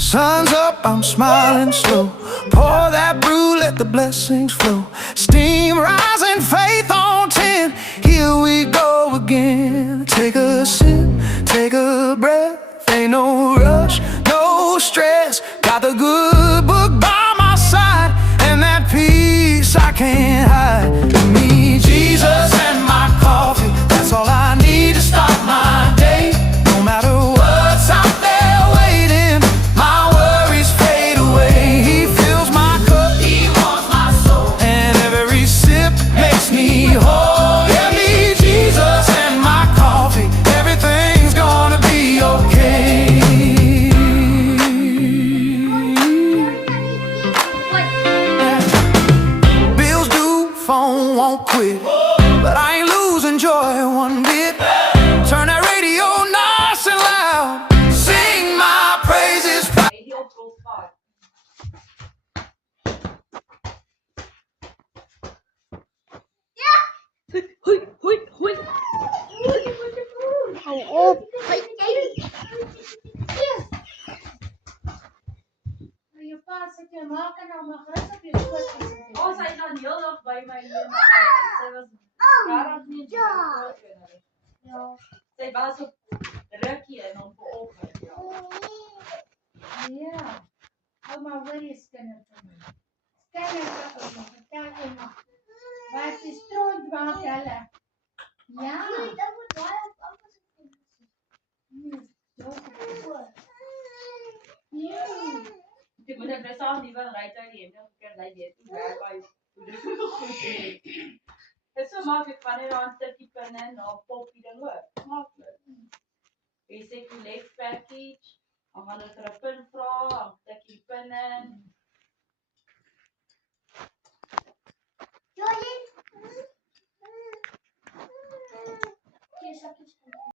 Sun's up, I'm smiling slow. Pour that brew, let the blessings flow. Steam rising, faith on 10. Here we go again. Take a sip, take a breath. Ain't no rush, no stress. Got the good book by my side, and that peace I can't hide. Me, Jesus, and my coffee. That's all I need to start my day. No matter what's out there waiting, my worries fade away. He fills my cup, he warms my soul, and every sip makes me whole. Yeah, me, Jesus, and my coffee. Everything's gonna be okay. Bills due, phone won't quit, but I ain't losing joy one bit. Turn that radio nice and loud. Sing my praises. Heel full spot. Hui, hui, hui. Hou op. Je pa zit je maken nou maar gerust op je schoot gezet. Oh, sy is dan heel nog by my hier. Sy was garant nie Ja. Ja. Sy was op rukkie in om vanoggend. Ja. Ja. Hou maar weer je scanner van mij. Scanner gaat ook nog. Kijk je nog. Waar is die stroom dwaalt hulle? Ja. Dat moet wel anders Ja. Ek moet net bestaan nie wel ry uit die hemel kan hy weet hoe werk hy. Dit is so maklik van net aan te tipe en op poppie ding hoor. Maklik. Basic left package. I'm gaan dit vir 'n pin vra, I'm tik die pin in. Jolien. Hier zakjes.